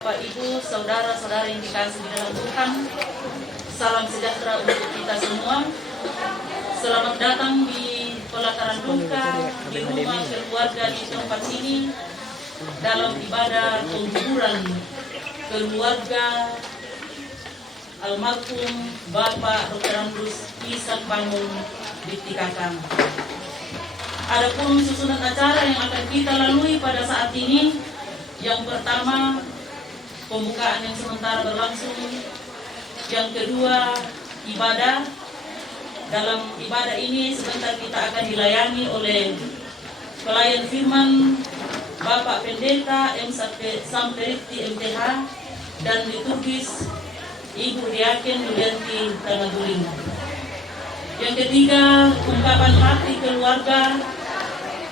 Bapak, Ibu, saudara-saudara yang dikasihi di dalam Tuhan, salam sejahtera untuk kita semua. Selamat datang di pelataran duka di rumah keluarga di tempat ini dalam ibadah penghiburan keluarga almarhum Bapak Dr. Andrus Isan Bangun Diptikakan. Adapun susunan acara yang akan kita lalui pada saat ini, yang pertama pembukaan yang sementara berlangsung, yang kedua ibadah. Dalam ibadah ini sebentar kita akan dilayani oleh pelayan firman Bapak Pendeta M. Samperiti MTH dan liturgis Ibu Diaken Yulianti Tanaguling. Yang ketiga ungkapan hati keluarga,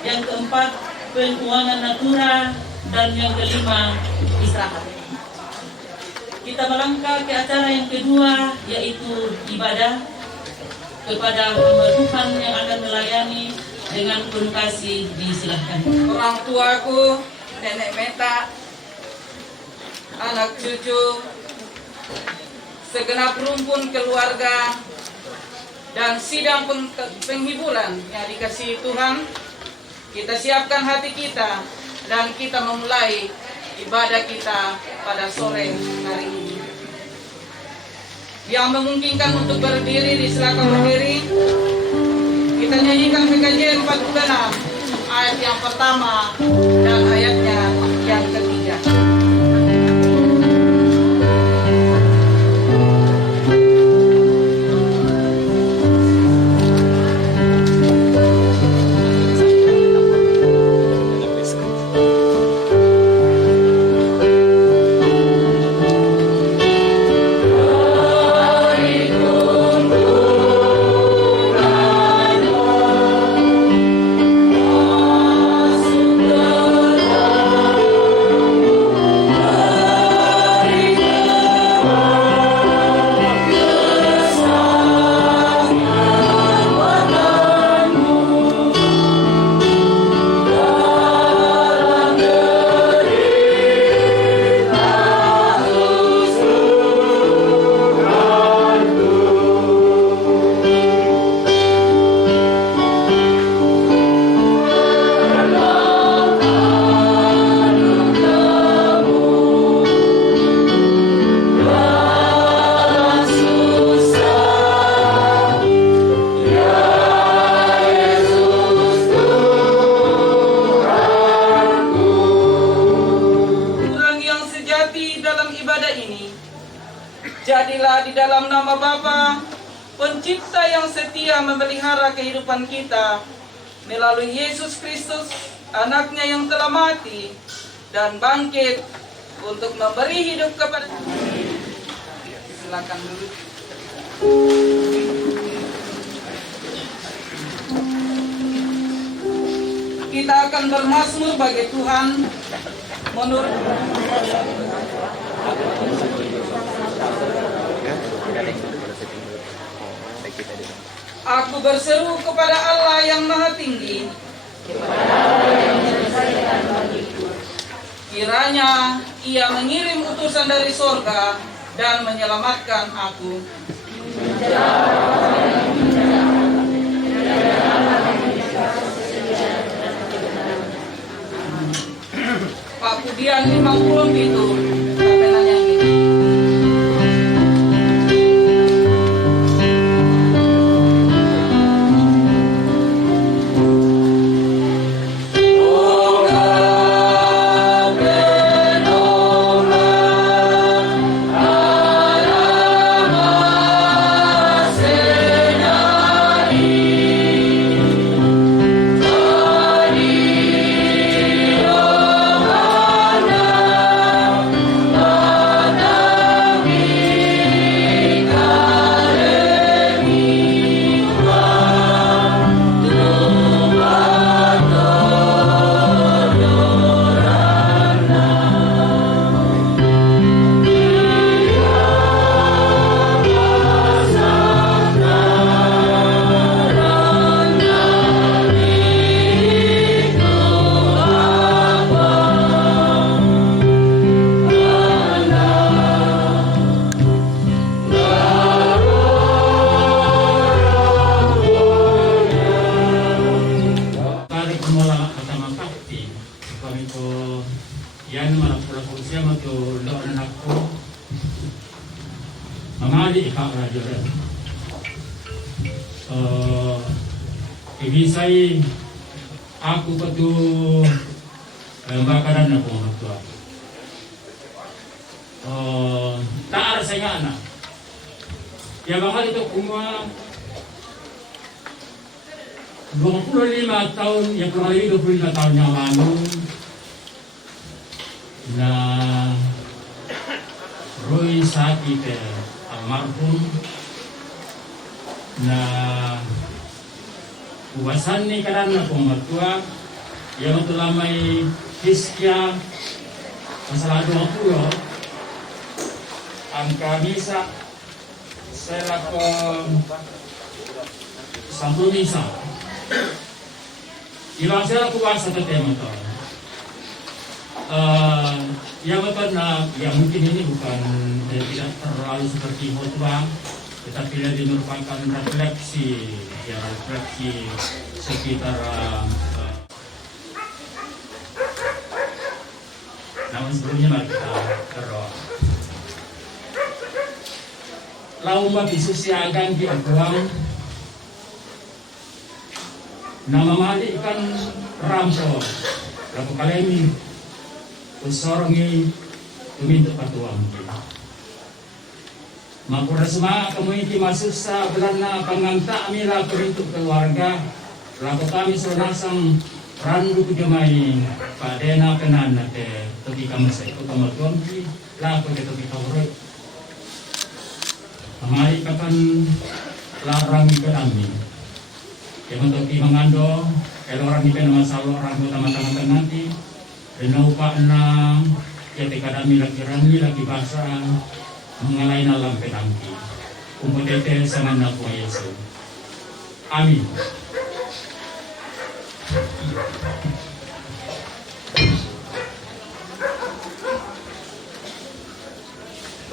yang keempat penguangan natura, dan yang kelima istirahat. Kita melangkah ke acara yang kedua, yaitu ibadah kepada hamba Tuhan yang akan melayani dengan penuh kasih. Disilahkan. Orang tuaku, nenek Meta, anak cucu, segenap rumpun keluarga, dan sidang penghiburan yang dikasihi Tuhan, kita siapkan hati kita dan kita memulai ibadah kita pada sore hari ini. Yang memungkinkan untuk berdiri, disilakan berdiri. Kita nyanyikan PKJ 46, ayat yang pertama dan ayatnya yang ketiga. Jadilah di dalam nama Bapa, Pencipta yang setia memelihara kehidupan kita, melalui Yesus Kristus, anaknya yang telah mati dan bangkit untuk memberi hidup kepada. Silakan dulu. Kita akan bermazmur bagi Tuhan menurut Aku berseru kepada Allah yang Maha Tinggi, kiranya Ia mengirim utusan dari sorga dan menyelamatkan aku. Pak Pudian 50 itu sampai nanya gini. siya matulog anak ko. Mamali ikaw radyo rin. Ibisay aku pa to bakaran na po magtuwa. Taar sa nga na. Ya bakal itu kumuha 25 tahun, yang kurang lebih 25 tahun yang lalu na Roy Sakit almarhum na ubasan ni karena pematua yang telah may Hiskia masalah 20 ang kamisa selaku sampai misa ilang sila kuasa ke tema to. Yang betul na, yang mungkin ini bukan tidak terlalu seperti khotbah, tetapi lebih merupakan refleksi, ya refleksi sekitar namun sebelumnya mari kita berdoa. Lauma bisusiagan di aguang nama mali ikan rampo laku kalemi usorongi tuminto patuang mapura semua kamu ini masuk sa belana panganta amila untuk keluarga laku kami sonasang randu kujamai padena penan nate toki kamu sa iko kamatuang ki laku ke toki kawuroi amai kapan larang kami yang untuk mengando kalau orang ini masalah orang utama-tama nanti renaupa na ketika kami lagi rangi lagi bahasa mengalai alam penangki umpetete sama naku Yesus amin.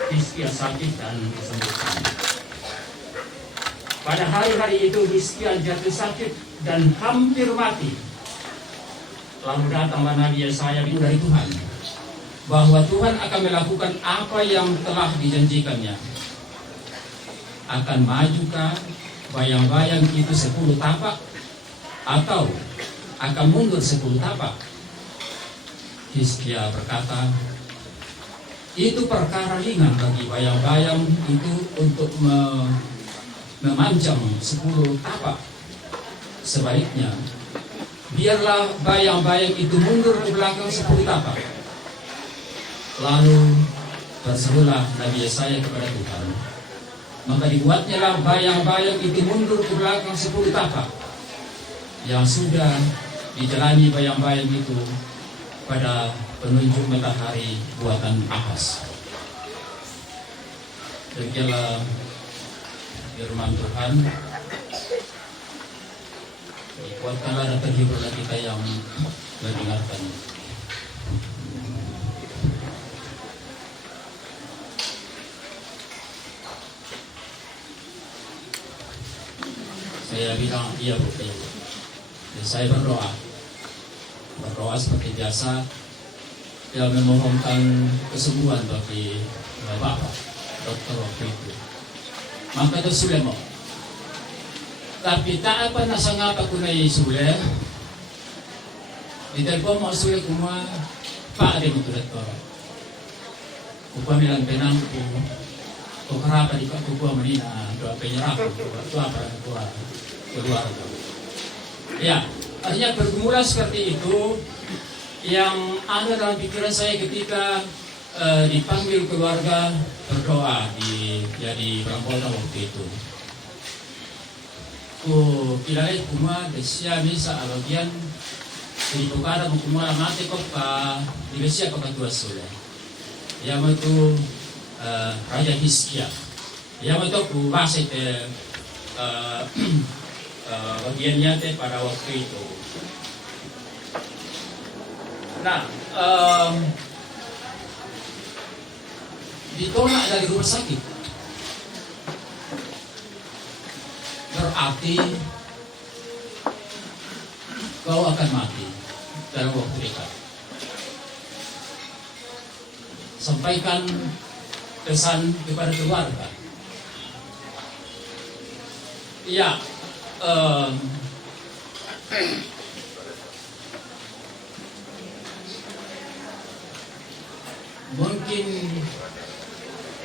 Hiskia sakit dan disembuhkan. Pada hari-hari itu Hiskia jatuh sakit dan hampir mati. Lalu datanglah Nabi Yesaya dari Tuhan bahwa Tuhan akan melakukan apa yang telah dijanjikannya. Akan majukah bayang-bayang itu 10 tapak atau akan mundur 10 tapak? Hiskia berkata, itu perkara ringan bagi bayang-bayang itu untuk memanjang 10 tapak. Sebaliknya, biarlah bayang-bayang itu mundur ke belakang 10 tapak. Lalu berserulah Nabi Yesaya kepada Tuhan. Maka dibuatnya lah bayang-bayang itu mundur ke belakang 10 tapak. Yang sudah dijalani bayang-bayang itu pada penunjuk matahari buatan Ahas. Demikianlah firman Tuhan. Kuatkanlah dan terhiburlah kita yang mendengarkan. Saya bilang iya Bu. Saya berdoa seperti biasa. Dia memohonkan kesembuhan bagi Bapak dokter waktu itu. Maka itu sudah mau. Tapi tak apa nasa nga pa kunay sulit. Ditelepon mo sulit kumwa paade mo tulad ko. Upang nilang penang ko karapan di kukuha manina doa penyerap doa para keluar. Ya, artinya bergumula seperti itu yang ada dalam pikiran saya ketika dipanggil keluarga berdoa di Rampola waktu itu. Kilala kuma desia misa abagian di pokada kuma mate ko pa dibesia ko katua sole. Yang itu Raja Hiskia. Yang itu ku base te bagiannya te pada waktu itu. Nah, ditolak dari rumah sakit. Berarti kau akan mati dalam waktu dekat. sampaikan pesan kepada keluarga. Ya, mungkin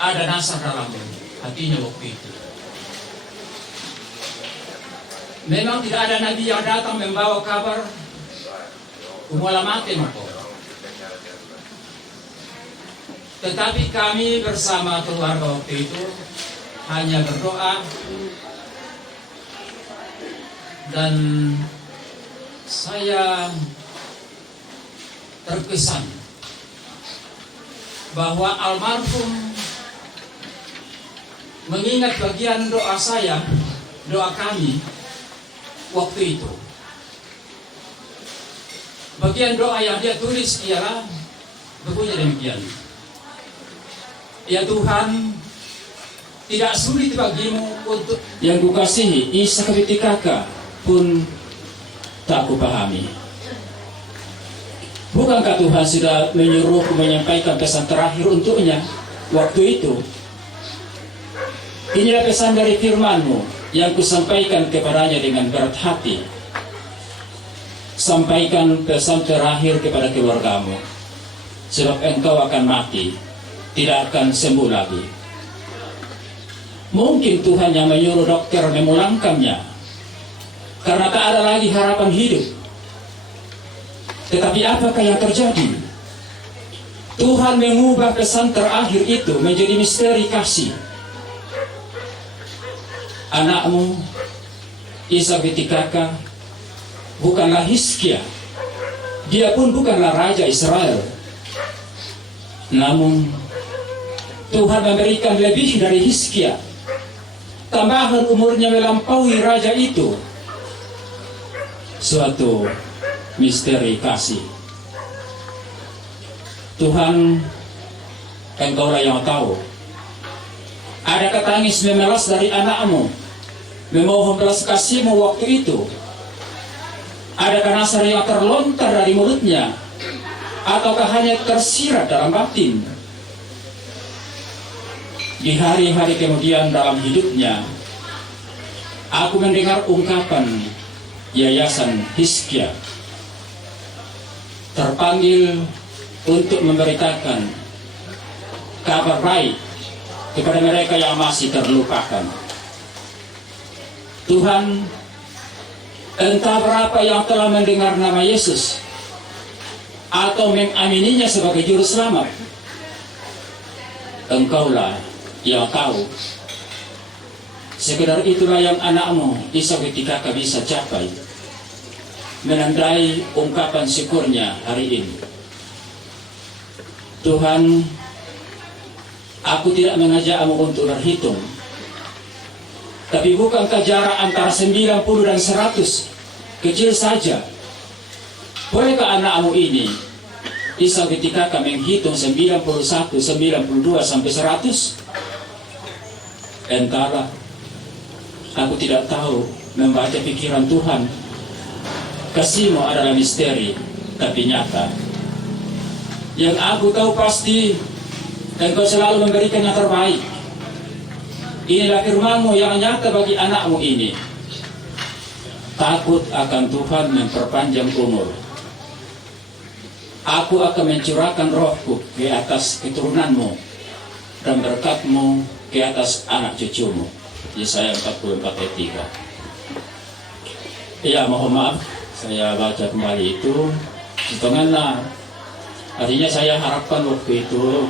ada nasar dalam hatinya waktu itu. Memang tidak ada nabi yang datang membawa kabar umala mati mako. Tetapi kami bersama keluarga waktu itu hanya berdoa, dan saya terkesan bahwa almarhum mengingat bagian doa saya, doa kami waktu itu. Bagian doa yang dia tulis ialah berbunyi demikian: ya Tuhan, tidak sulit bagimu untuk yang kukasihi, Isa ketika pun tak kupahami. Bukankah Tuhan sudah menyuruhku menyampaikan pesan terakhir untuknya waktu itu? Inilah pesan dari firman-Mu yang kusampaikan kepadanya dengan berat hati. Sampaikan pesan terakhir kepada keluargamu, sebab engkau akan mati, tidak akan sembuh lagi. Mungkin Tuhan yang menyuruh dokter memulangkannya karena tak ada lagi harapan hidup. Tetapi apakah yang terjadi? Tuhan mengubah pesan terakhir itu menjadi misteri kasih. Anakmu, Isa ketika bukanlah Hizkia. Dia pun bukanlah Raja Israel. Namun, Tuhan memberikan lebih dari Hizkia. Tambahan umurnya melampaui raja itu. Suatu misteri kasih. Tuhan, engkaulah yang tahu. Adakah tangis memelas dari anakmu, memohon belas kasihmu waktu itu? Adakah nasar yang terlontar dari mulutnya, ataukah hanya tersirat dalam batin? Di hari-hari kemudian dalam hidupnya, aku mendengar ungkapan Yayasan Hizkia terpanggil untuk memberitakan kabar baik kepada mereka yang masih terlupakan. Tuhan, entah berapa yang telah mendengar nama Yesus atau mengamininya sebagai juru selamat, engkaulah yang tahu. Sekedar itulah yang anakmu Isa ketika bisa capai, menandai ungkapan syukurnya hari ini. Tuhan, aku tidak mengajakmu untuk berhitung, tapi bukankah jarak antara 90 dan 100 kecil saja? Bolehkah anakmu ini Isa ketika menghitung 91, 92 sampai 100? Entahlah, aku tidak tahu membaca pikiran Tuhan. Kasih-Mu adalah misteri, tapi nyata. Yang aku tahu pasti, Engkau selalu memberikan yang terbaik. Inilah firman-Mu yang nyata bagi anakmu ini. Takut akan Tuhan memperpanjang umur. Aku akan mencurahkan rohku ke atas keturunanmu, dan berkat-Mu ke atas anak cucumu. Yesaya 44 ayat 3. Ya, mohon maaf, saya baca kembali itu setengahnya. Artinya saya harapkan waktu itu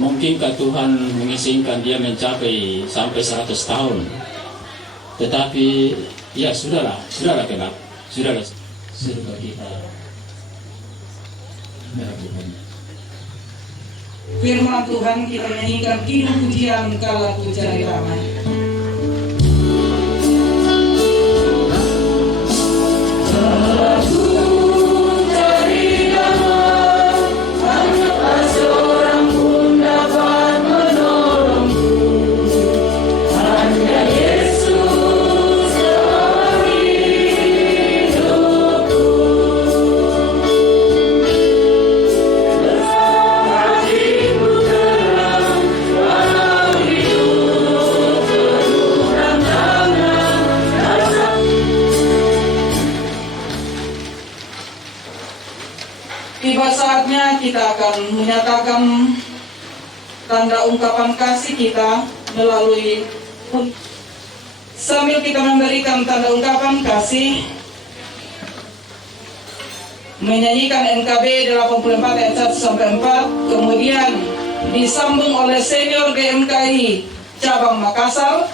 mungkinkah Tuhan mengizinkan dia mencapai sampai 100 tahun. Tetapi ya sudahlah kenapa? Sudahlah surga kita. Firman Tuhan kita nyanyikan kidung pujian kala ku cari ramai. Hatiku kita akan menyatakan tanda ungkapan kasih kita melalui sambil kita memberikan tanda ungkapan kasih, menyanyikan NKB 84 ayat 1 sampai 4, kemudian disambung oleh senior GMKI cabang Makassar.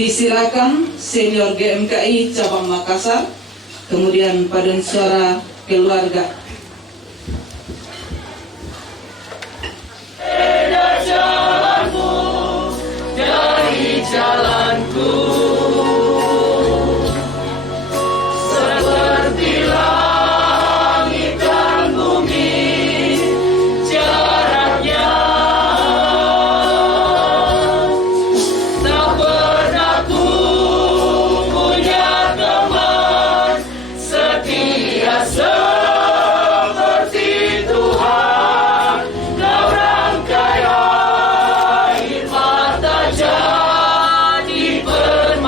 Disilakan senior GMKI cabang Makassar, kemudian paduan suara keluarga. Jadi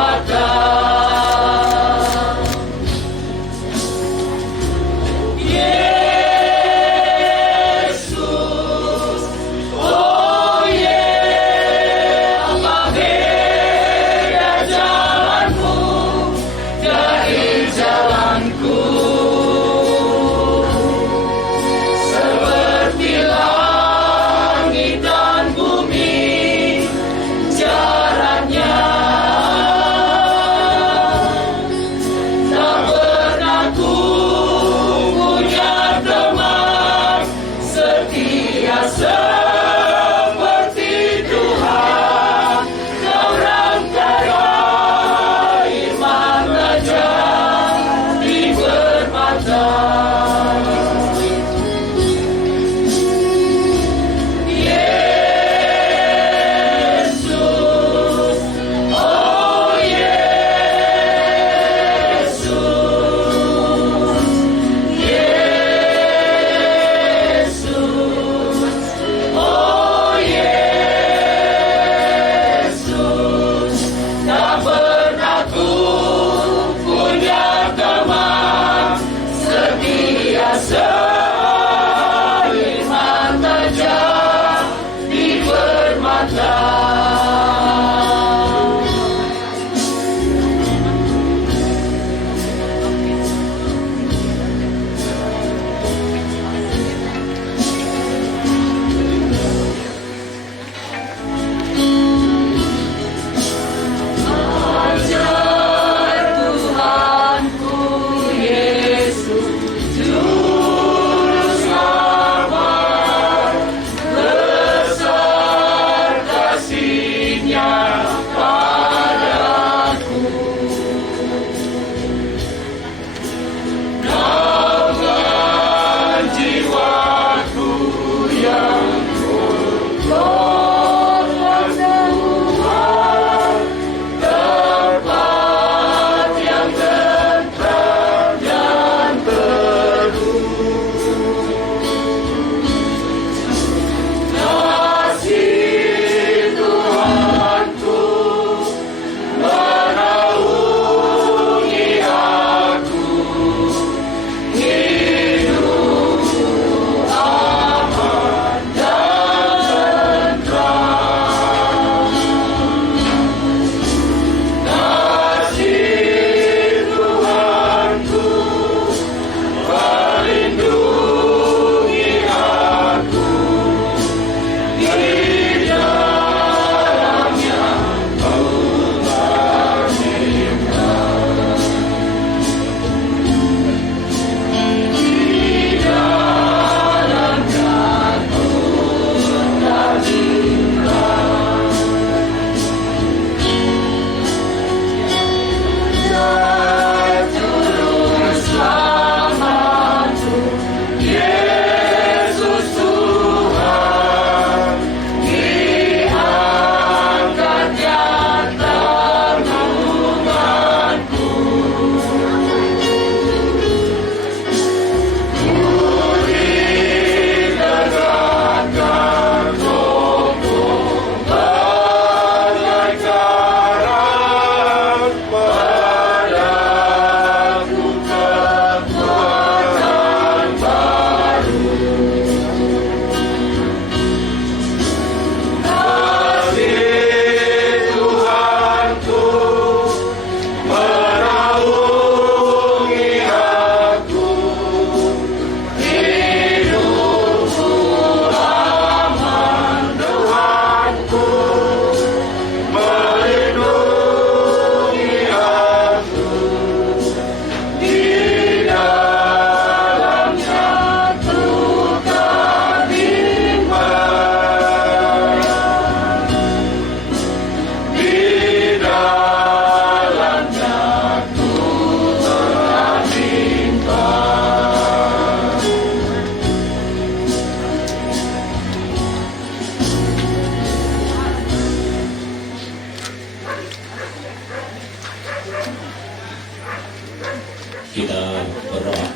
Kita berdoa.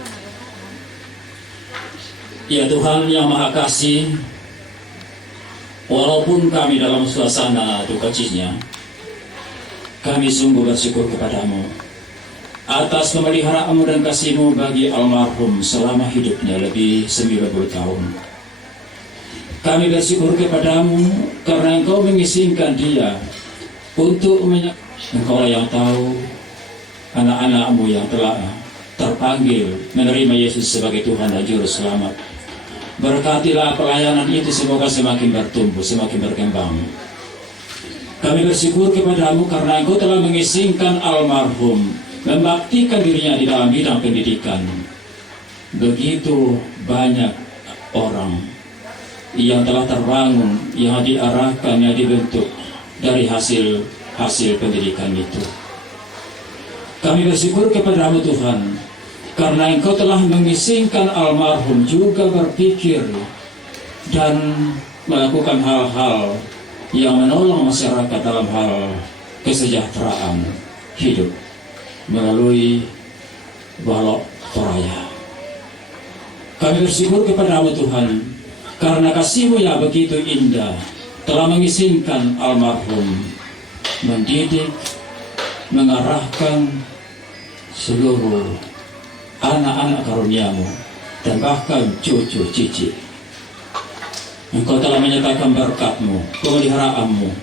Ya Tuhan yang Maha Kasih, walaupun kami dalam suasana duka cita, kami sungguh bersyukur kepadamu atas pemeliharaanmu dan kasihmu bagi almarhum selama hidupnya lebih 90 tahun. Kami bersyukur kepadamu karena Engkau mengizinkan dia untuk Engkau yang tahu anak-anakmu yang telah terpanggil menerima Yesus sebagai Tuhan dan Juru Selamat. Berkatilah pelayanan itu, semoga semakin bertumbuh, semakin berkembang. Kami bersyukur kepadamu karena Engkau telah mengizinkan almarhum membaktikan dirinya di dalam bidang pendidikan. Begitu banyak orang yang telah terbangun, yang diarahkan, yang dibentuk dari hasil pendidikan itu. Kami bersyukur kepadamu Tuhan, karena Engkau telah mengizinkan almarhum juga berpikir dan melakukan hal-hal yang menolong masyarakat dalam hal kesejahteraan hidup melalui Balok Toraya. Kami bersyukur kepadamu Tuhan, karena kasih-Mu yang begitu indah telah mengizinkan almarhum mendidik, mengarahkan seluruh anak-anak karunia-Mu dan bahkan cucu cici. Engkau telah menyatakan berkat-Mu, pemeliharaanmu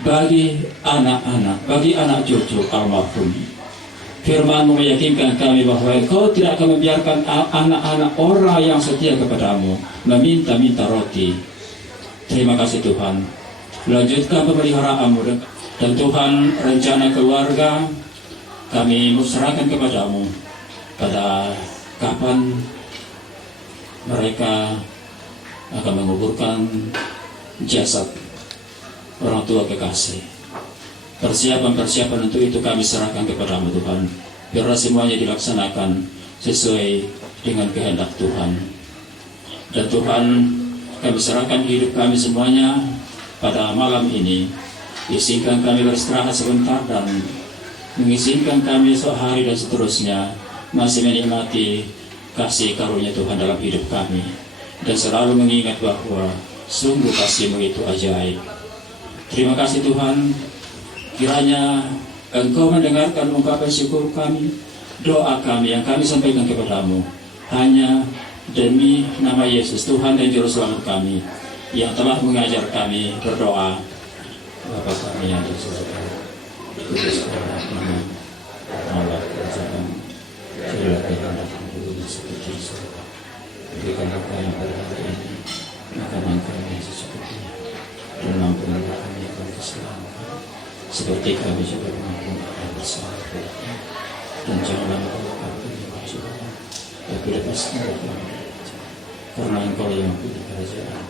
bagi anak-anak, bagi anak cucu almarhum. Firman-Mu meyakinkan kami bahwa Engkau tidak akan membiarkan anak-anak orang yang setia kepadamu meminta-minta roti. Terima kasih Tuhan. Lanjutkan pemeliharaanmu dan Tuhan, rencana keluarga kami serahkan kepadamu. Pada kapan mereka akan menguburkan jasad orang tua kekasih. Persiapan-persiapan untuk itu kami serahkan kepadamu Tuhan. Biarlah semuanya dilaksanakan sesuai dengan kehendak Tuhan. Dan Tuhan, kami serahkan hidup kami semuanya pada malam ini. Izinkan kami beristirahat sebentar dan mengizinkan kami esok hari dan seterusnya masih menikmati kasih karunia Tuhan dalam hidup kami, dan selalu mengingat bahwa sungguh kasih-Mu itu ajaib. Terima kasih Tuhan, kiranya Engkau mendengarkan ungkapan syukur kami, doa kami yang kami sampaikan kepadamu, hanya demi nama Yesus Tuhan dan Juru Selamat kami, yang telah mengajar kami berdoa. Bapa kami yang di surga, dikuduskanlah namamu, Allah kerajaan, jadilah kehendakmu di bumi seperti di surga. Berikanlah kami pada hari ini makanan kami yang secukupnya, dan ampunilah kami akan kesalahan kami, seperti kami juga mengampuni yang bersalah kepada kami. Dan janganlah membawa kami ke dalam cobaan, tapi lepaskanlah kami dari jahat. Karena Engkau yang mempunyai kerajaan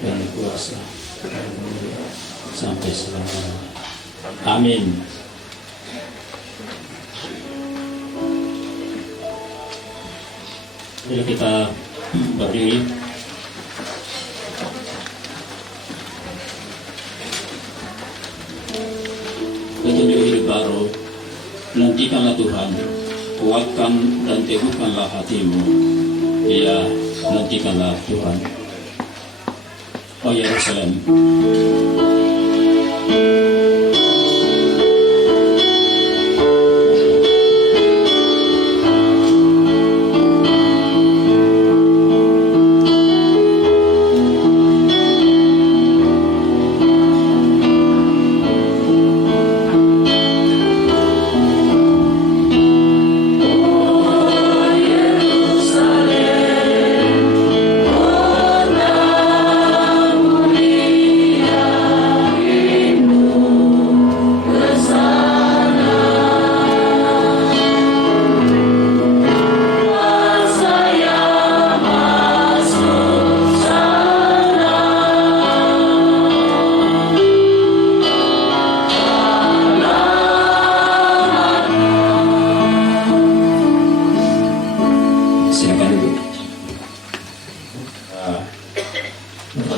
dan kuasa dan kemuliaan sampai selama-lamanya. Amin. Bila kita berdiri, petunjuk hidup baru, nantikanlah Tuhan, kuatkan dan teguhkanlah hatimu. Ya, nantikanlah Tuhan. Oh Yerusalem,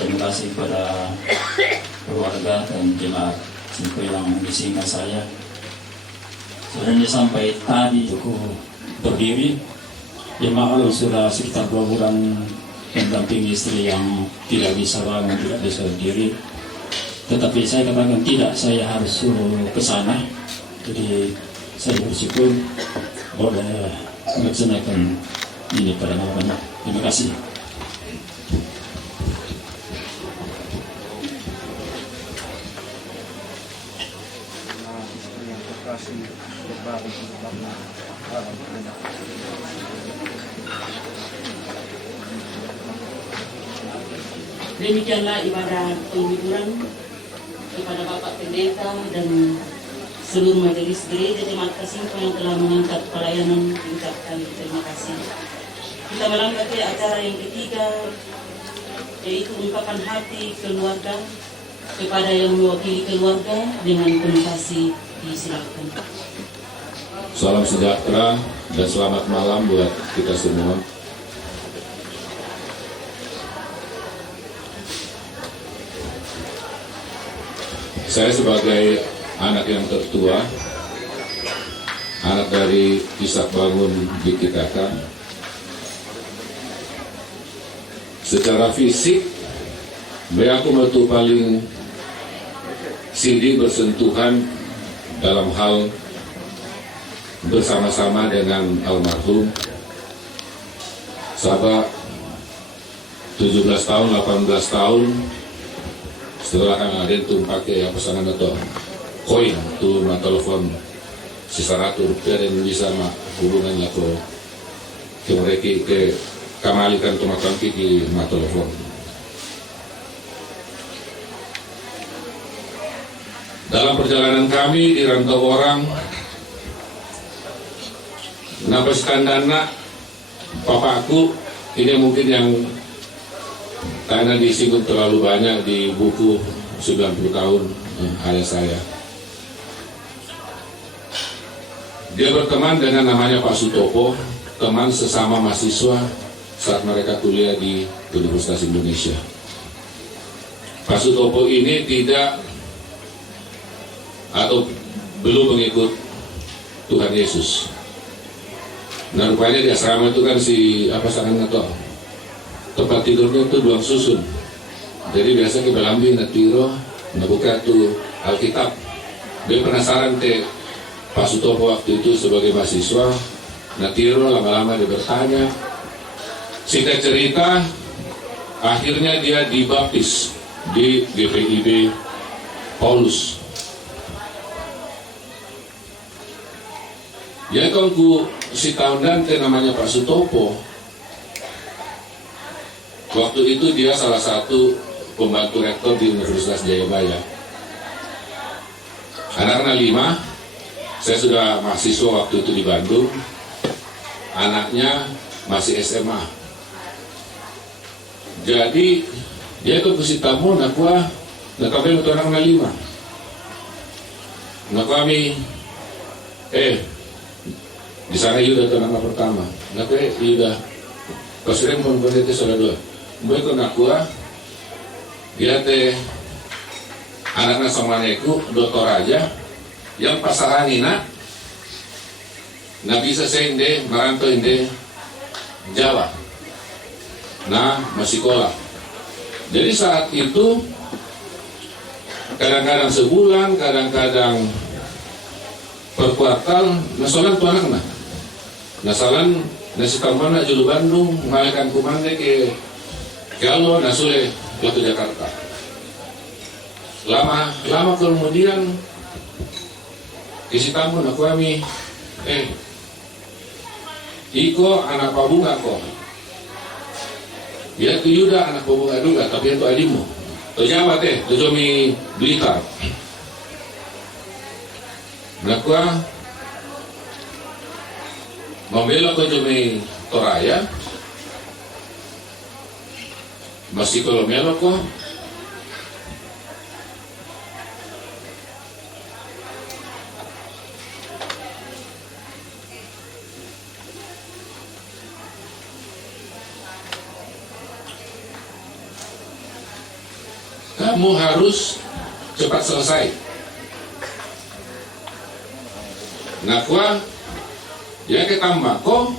terima kasih kepada keluarga dan jemaat Simpo yang mengizinkan saya. Sebenarnya sampai tadi aku diri. Ya maklum sudah sekitar 2 bulan mendampingi istri yang tidak bisa bangun, tidak bisa berdiri. Tetapi saya katakan tidak, saya harus suruh ke sana. Jadi saya bersyukur boleh melaksanakan ini pada malam. Terima kasih. Demikianlah ibadah penghiburan kepada Bapak Pendeta dan seluruh majelis gereja Jemaat Kasih-Mpa yang telah mengangkat pelayanan. Diucapkan terima kasih. Kita melangkah ke acara yang ketiga, yaitu ungkapan hati keluarga kepada yang mewakili keluarga dengan penuh kasih. Disilakan. Salam sejahtera dan selamat malam buat kita semua. Saya sebagai anak yang tertua, anak dari Ishak Bangun Dikitakan, secara fisik, aku metu paling sidi bersentuhan dalam hal bersama-sama dengan almarhum sahabat 17 tahun, 18 tahun setelah Kang Aden tuh pakai pesanan atau koin tuh telepon sisa rupiah dan bisa hubungan lah ke mereka ke kamalikan tuh makan di telepon. Dalam perjalanan kami di rantau orang, napaskan dana papaku ini mungkin yang karena disinggung terlalu banyak di buku 90 tahun ayah saya. Dia berteman dengan namanya Pak Sutopo, teman sesama mahasiswa saat mereka kuliah di Universitas Indonesia. Pak Sutopo ini tidak atau belum mengikut Tuhan Yesus. Nah rupanya di asrama itu kan si sangan atau tempat tidurnya itu doang susun. Jadi biasa kita lambi natiro, nabuka tuh Alkitab. Dia penasaran Pak Sutopo waktu itu sebagai mahasiswa, natiro lama-lama dia bertanya. Singkat cerita, akhirnya dia dibaptis di GPIB Paulus. Ya kalau si tahun dan namanya Pak Sutopo, waktu itu dia salah satu pembantu rektor di Universitas Jayabaya. Anak-anak 5, saya sudah mahasiswa waktu itu di Bandung, anaknya masih SMA. Jadi dia ke si tamu nakwa, kami untuk anak-anak 5. Nah kami, di sana Yuda itu anak pertama. Nakwa Yuda, kasirin pun berarti saudara dua. Mereka nakwa, dia anaknya sama neku, doktor aja, yang pasaran ina, bisa saya inde, merantau inde, Jawa. Nah, masih sekolah. Jadi saat itu, kadang-kadang sebulan, kadang-kadang per kuartal, nasolan tuh anak nah. Nasalan, nasi tambah julu Bandung, mengalihkan kumande ke kalau nasule waktu Jakarta. Lama kemudian isi tamu nak kami Iko anak pabunga kok. Ya tu Yuda anak pabunga juga, tapi itu adikmu. Tu Jawa tu Jomi Blitar. Nakwa membela ke Jomi Toraya. Masih kalau melok kok. Kamu harus cepat selesai. Nakwa Ya ke tambako.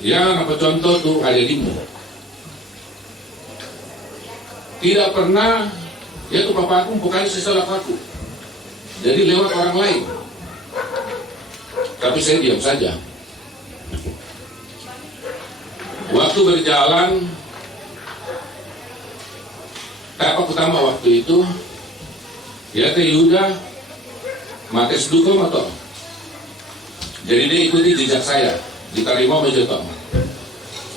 Ya apa contoh tuh ada Dimo. Tidak pernah ya tuh papaku bukan sesalah aku. Jadi lewat orang lain. Tapi saya diam saja. Waktu berjalan, apa utama waktu itu, ya ke Yuda, Mates Duko atau. Jadi dia ikuti jejak saya, diterima Mejotom.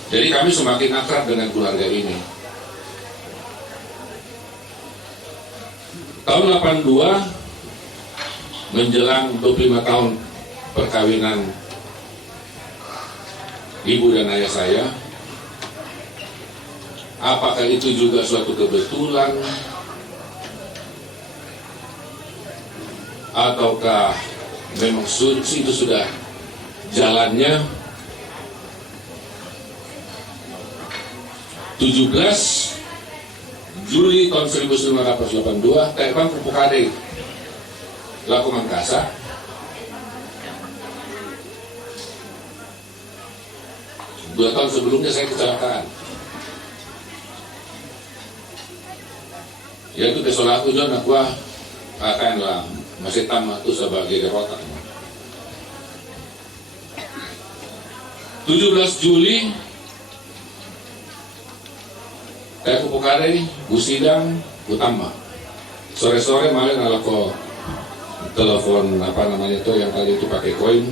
Jadi kami semakin akrab dengan keluarga ini. Tahun 82 menjelang 25 tahun perkawinan ibu dan ayah saya. Apakah itu juga suatu kebetulan ataukah memang itu sudah jalannya? 17 Juli tahun 1982, terbang ke Pukade, Laku Mangkasa. Dua tahun sebelumnya saya kecelakaan. Yaitu kesalahanku John aku akanlah masih tamat itu sebagai derota. 17 Juli saya ke Pukade, Busidang, Utama. Sore-sore malah ngalako telepon apa namanya itu yang tadi itu pakai koin.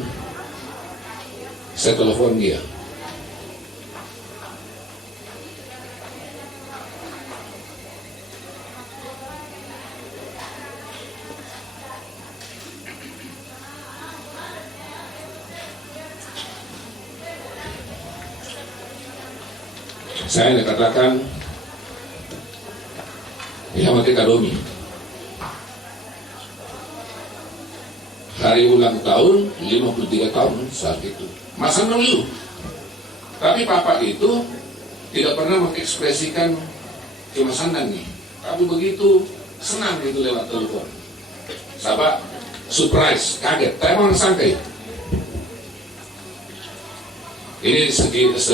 Saya telepon dia. Saya katakan, ya mati kadomi. Hari ulang tahun 53 tahun saat itu. Masa nunggu. Tapi papa itu tidak pernah mengekspresikan kemasanan nih. Tapi begitu senang itu lewat telepon. Sahabat, surprise, kaget. Saya mau sangkai. Ini sekilas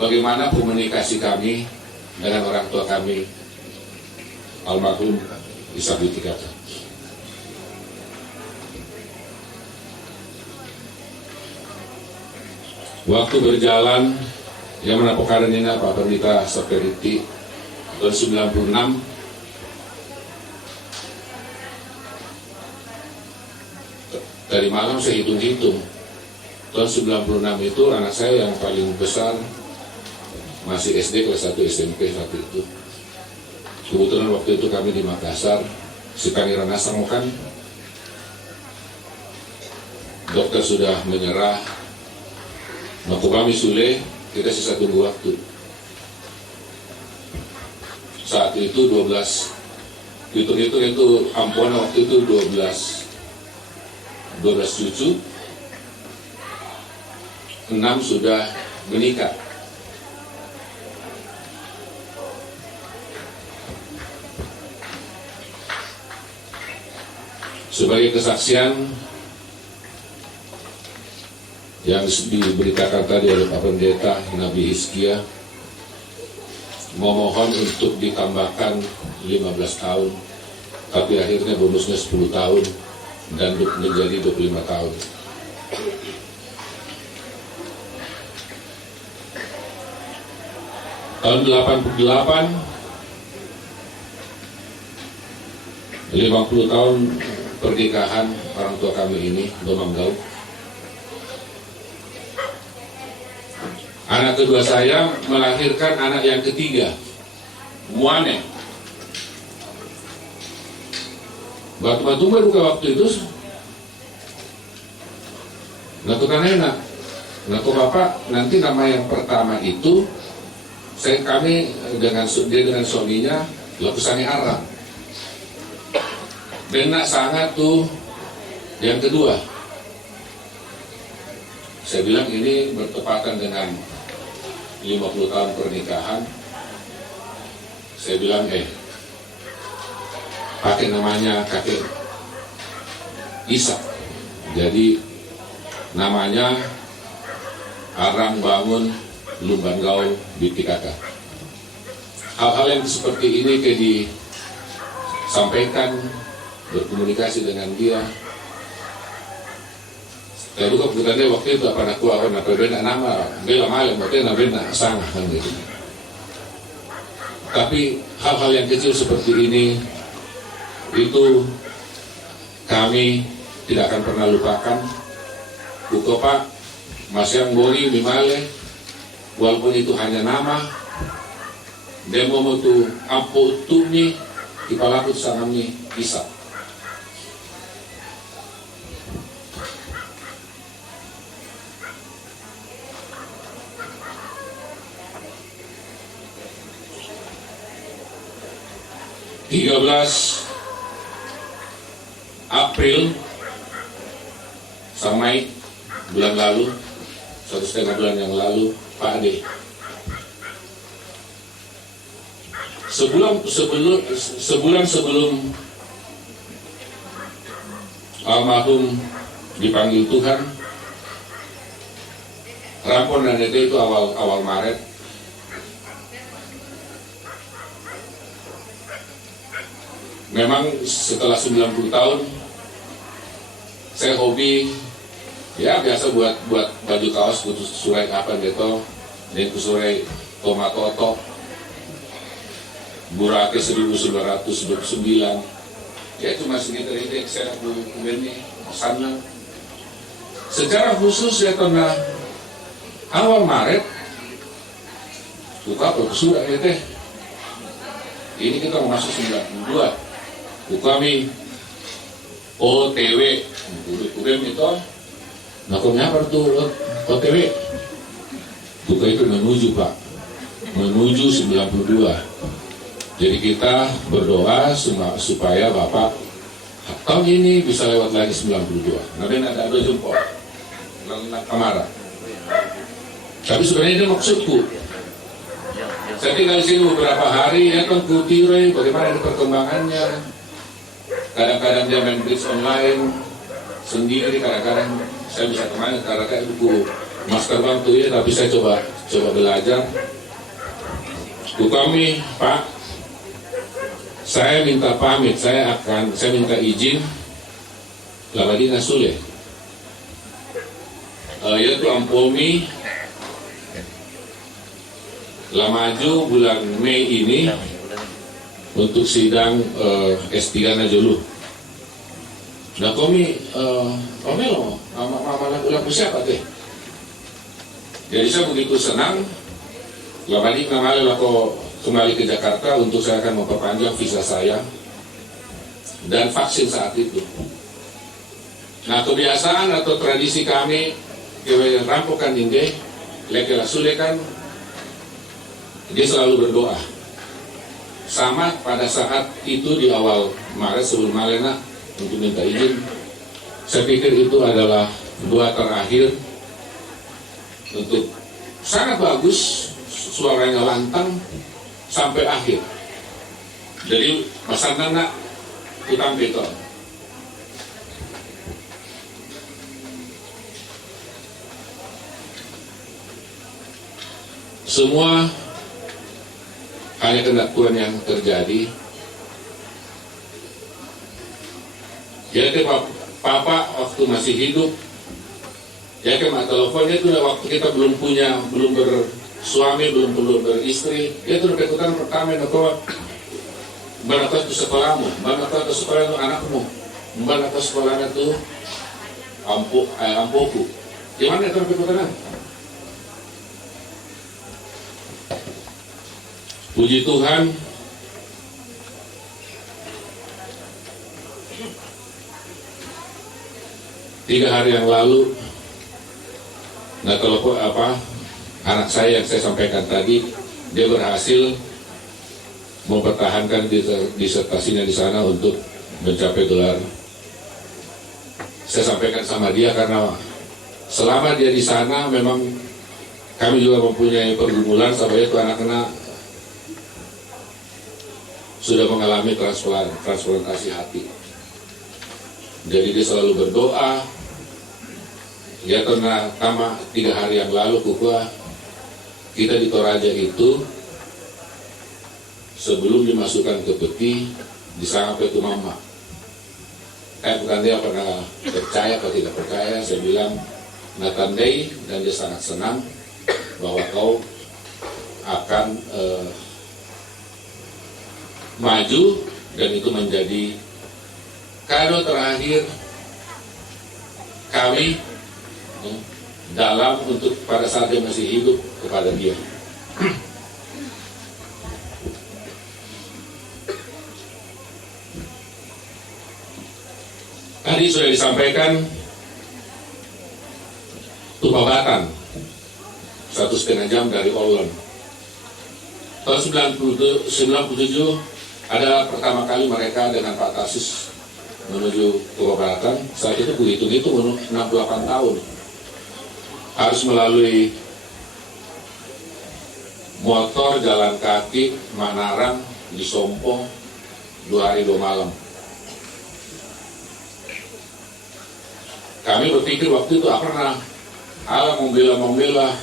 bagaimana komunikasi kami dengan orang tua kami almarhum Isabel Tikata. Waktu berjalan yang menapokaran ini Pak Pendeta Seperiti tahun 96 dari malam saya hitung-hitung tahun 96 itu anak saya yang paling besar masih SD kelas 1 SMP saat itu. Kebetulan waktu itu kami di Makassar, si Pangeran Asamokan, dokter sudah menyerah, waktu kami Sule, kita sisa tunggu waktu. Saat itu 12, hitung-hitung itu Ampona waktu itu 12 cucu, 6 sudah menikah. Sebagai kesaksian yang diberitakan tadi oleh Pak Pendeta Nabi Hizkia, memohon untuk ditambahkan 15 tahun, tapi akhirnya bonusnya 10 tahun dan menjadi 25 tahun. Tahun 88, 50 tahun pernikahan orang tua kami ini, Domanggau. Anak kedua saya melahirkan anak yang ketiga, Muane. Batu-batu baru ke waktu itu, lakukan enak. Laku bapak nanti nama yang pertama itu, kami dengan suaminya lakusani Arab. Benak sangat tuh yang kedua. Saya bilang ini bertepatan dengan 50 tahun pernikahan. Saya bilang pakai namanya kakek Ishak. Jadi namanya Arang Bangun Lumban Gaul Bitikaka. Hal-hal yang seperti ini kayak disampaikan, berkomunikasi dengan dia. Saya buka pertanyaan waktu itu apa nak kuah, apa benda nama, bela malam, waktu benda sangat kan gitu. Tapi hal-hal yang kecil seperti ini itu kami tidak akan pernah lupakan. Buko Pak Masyang Bori Mimale, walaupun itu hanya nama, demo tu ampo tumi ipalakut sanami Ishak. April sampai bulan lalu, 1,5 bulan yang lalu, Pak Ade. Sebulan sebelum almarhum dipanggil Tuhan, Rampon dan Ede itu awal Maret. Memang setelah 90 tahun saya hobi ya biasa buat baju kaos khusus surai kapan gitu, dan surai tomatoto Burake 1929 ya cuma segitu itu saya ini sana. Secara khusus ya karena awal Maret buka surat itu ini kita mau masuk 92 kami OTW kubem itu nah kenapa tuh OTW buka itu menuju Pak, menuju 92. Jadi kita berdoa supaya Bapak tahun ini bisa lewat lagi 92. Nanti ada jempol kamara. Tapi sebenarnya ini maksudku. Saya tinggal di sini beberapa hari ya kan kutirai bagaimana perkembangannya. Kadang-kadang dia main bridge online sendiri, kadang-kadang saya bisa kemana karena kayak buku master bantu ya, tapi saya coba belajar. Kami Pak, saya minta pamit, saya minta izin Lamadina Sule. Yaitu Ampomi Lamaju bulan Mei ini untuk sidang S3 Najolu. Nah kami omelo laku siapa teh? Jadi saya begitu senang. Balik kemarin aku kembali ke Jakarta untuk saya akan memperpanjang visa saya dan vaksin saat itu. Nah kebiasaan atau tradisi kami kewenangan rampokan ini, leke sule kan dia selalu berdoa. Sama pada saat itu di awal Maret sebelum Malena untuk minta izin, saya pikir itu adalah doa terakhir untuk sangat bagus, suaranya lantang sampai akhir. Jadi pasangan nak utang beton. Semua hanya kehendak Tuhan yang terjadi. Ya ke Papa waktu masih hidup, ya ke mak teleponnya itu waktu kita belum bersuami, belum beristri, dia tuh pekutan pertama yang kau banatos ke sekolahmu, banatos ke sekolah itu anakmu, banatos sekolahnya tuh ampoku. Gimana itu pekutan? Puji Tuhan, tiga hari yang lalu, nah kalau anak saya yang saya sampaikan tadi, dia berhasil mempertahankan disertasinya di sana untuk mencapai gelar. Saya sampaikan sama dia karena selama dia di sana memang kami juga mempunyai pergumulan sampai itu anak-anak sudah mengalami transplantasi hati. Jadi dia selalu berdoa. Ya karena tama 3 hari yang lalu kukua kita di Toraja itu sebelum dimasukkan ke peti disangka itu mama. Bukan dia pernah percaya atau tidak percaya. Saya bilang natandai, dan dia sangat senang bahwa kau akan maju, dan itu menjadi kado terakhir kami dalam untuk pada saat dia masih hidup kepada dia. Tadi sudah disampaikan Tupabatan 1,5 jam dari Holland. Tahun 97 adalah pertama kali mereka dengan Pak Tarsis menuju Tupabatan. Saat itu hitung-hitung 68 tahun. Harus melalui motor, jalan kaki, Manarang, di Sompong, 2 hari 2 malam. Kami berpikir waktu itu pernah ala membela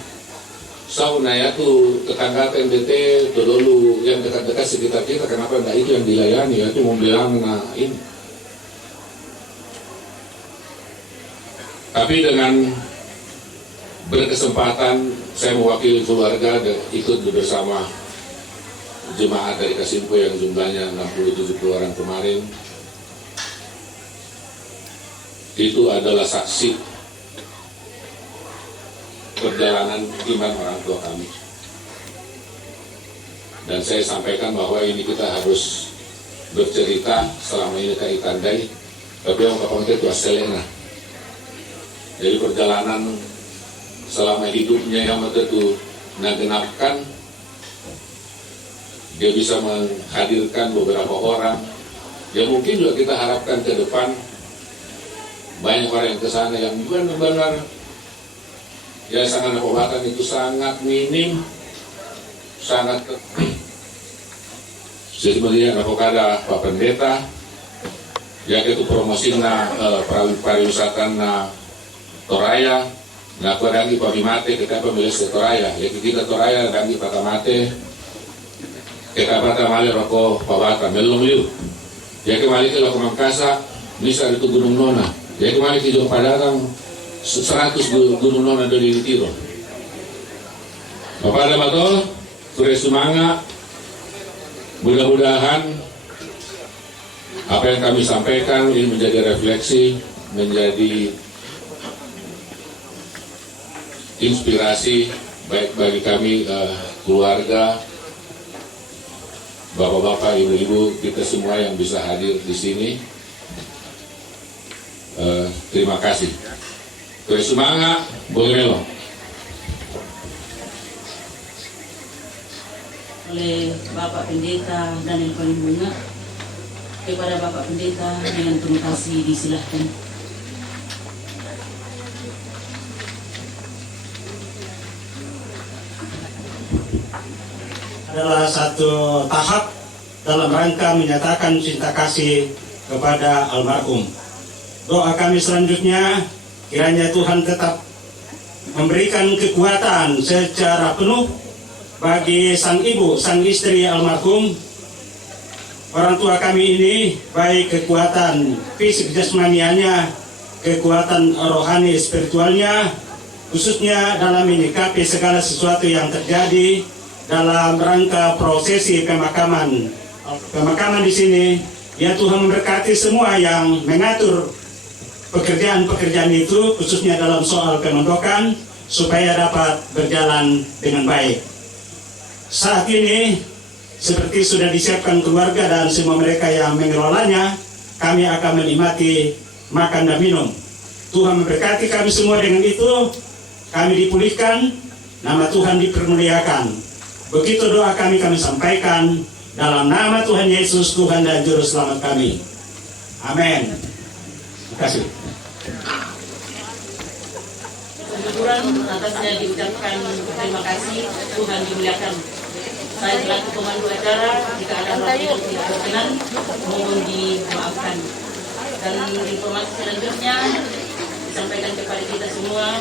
sauna ya tuh tetangga TNBT tuh dulu yang dekat-dekat sekitar kita, kenapa enggak itu yang dilayani, ya itu membilang ini. Tapi dengan berkesempatan saya mewakili keluarga dan ikut bersama jemaat dari Kasimpo yang jumlahnya 60-70 orang kemarin. Itu adalah saksi perjalanan iman orang tua kami. Dan saya sampaikan bahwa ini kita harus bercerita selama ini kayak tandai, tapi yang terpenting itu aselena. Jadi perjalanan selama hidupnya yang itu nagenapkan, dia bisa menghadirkan beberapa orang. Ya mungkin juga kita harapkan ke depan banyak orang yang kesana yang benar-benar ya sangat pengobatan itu sangat minim, sangat sebenarnya ada Pak Pendeta ya itu promosi na pariwisata na Toraya, na kuadangi pamimate kita pemilik Toraya, ya kita Toraya dangi patamate kita patamale roko pabata melong liu, ya kembali ke Loko Mangkasa, bisa itu Gunung Nona. Ya kemarin di Padarang 100 gunung nona dari Tiro. Bapak ada bato, sore semangat. Mudah-mudahan apa yang kami sampaikan ini menjadi refleksi, menjadi inspirasi baik bagi kami keluarga, bapak-bapak, ibu-ibu, kita semua yang bisa hadir di sini. Terima kasih. Terus semangat, boleh lo. Oleh Bapak Pendeta Daniel Palimbunga, kepada Bapak Pendeta dengan penuh kasih disilahkan. Adalah satu tahap dalam rangka menyatakan cinta kasih kepada almarhum. Doa kami selanjutnya, kiranya Tuhan tetap memberikan kekuatan secara penuh bagi sang ibu, sang istri almarhum. Orang tua kami ini, baik kekuatan fisik jasmanianya, kekuatan rohani spiritualnya, khususnya dalam menyikapi segala sesuatu yang terjadi dalam rangka prosesi pemakaman. Pemakaman di sini, ya Tuhan memberkati semua yang mengatur pekerjaan-pekerjaan itu, khususnya dalam soal pemondokan, supaya dapat berjalan dengan baik. Saat ini, seperti sudah disiapkan keluarga dan semua mereka yang mengelolanya, kami akan menikmati makan dan minum. Tuhan memberkati kami semua dengan itu, kami dipulihkan, nama Tuhan dipermuliakan. Begitu doa kami sampaikan, dalam nama Tuhan Yesus, Tuhan dan Juru Selamat kami. Amin. Terima kasih. Syukuran atasnya diucapkan terima kasih, Tuhan dimuliakan. Saya selaku pemandu acara, jika ada hal yang tidak berkenan, mohon dimaafkan. Dan informasi selanjutnya disampaikan kepada kita semua.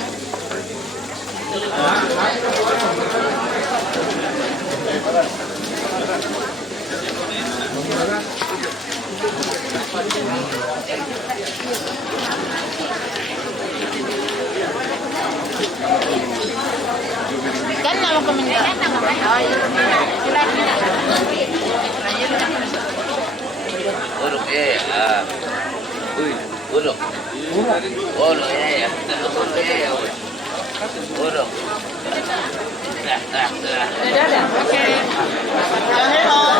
Kan nama komentar. Uruk ya. Uruk. Uruk ya. Uruk. Oke. Halo.